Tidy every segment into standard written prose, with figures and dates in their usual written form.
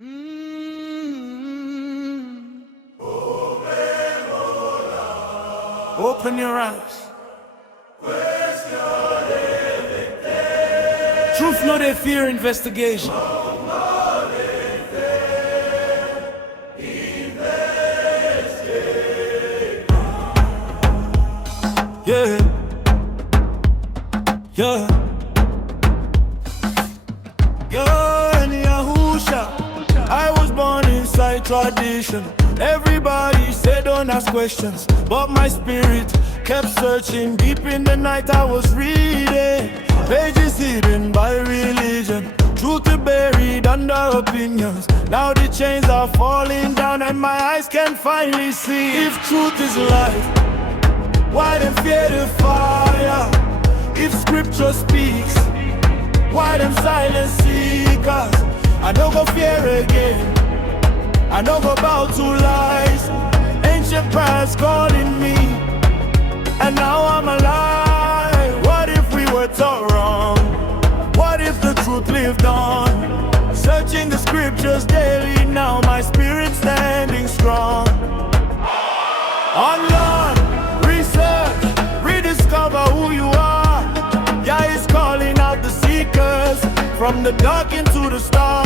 Open your eyes. Truth no dey fear investigation. Yeah. Yeah. And Yahusha, I was born inside tradition. Everybody said don't ask questions, but my spirit kept searching. Deep in the night I was reading pages hidden by religion, truth buried under opinions. Now the chains are falling down and my eyes can finally see. If truth is light, why them fear the fire? If scripture speaks, why them silent seekers? I don't go fear again, I don't go bow to lies. Ancient past calling me, and now I'm alive. What if we were taught wrong? What if the truth lived on? Searching the scriptures daily, now my spirit standing strong. Unlearn, research, rediscover who you are. Yah is calling out the seekers from the dark into the stars.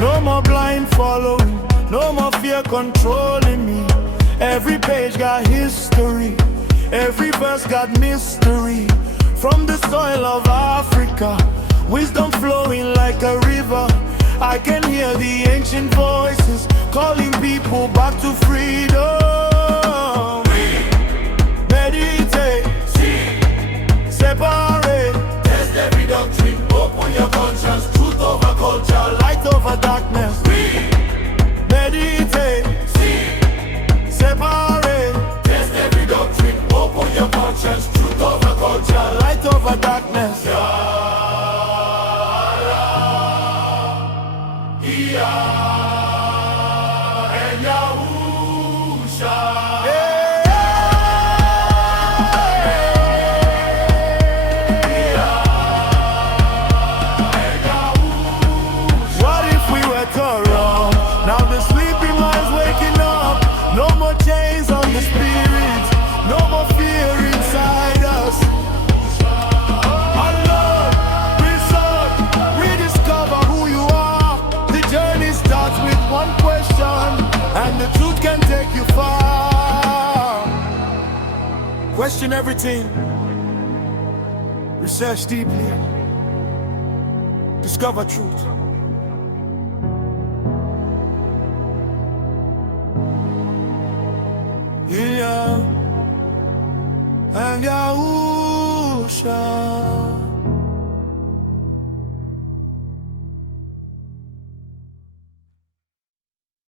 No more blind following, no more fear controlling me. Every page got history, every verse got mystery. From the soil of Africa, wisdom flowing like a river. I can hear the ancient voices calling people back to freedom. Meditate, separate, test every doctrine, open your conscience. Truth over culture, light over darkness. Meditate, separate, test every doctrine, open your conscience. Truth over culture, light over darkness. And Yahusha. What if we were taught wrong? Now the sleeping mind's waking up. No more chains on the spirit, no more fear inside us. Unlearn, research, rediscover who you are. The journey starts with one question, and the truth can take you far. Question everything, research deeply, discover truth. Yeah, and Yahusha.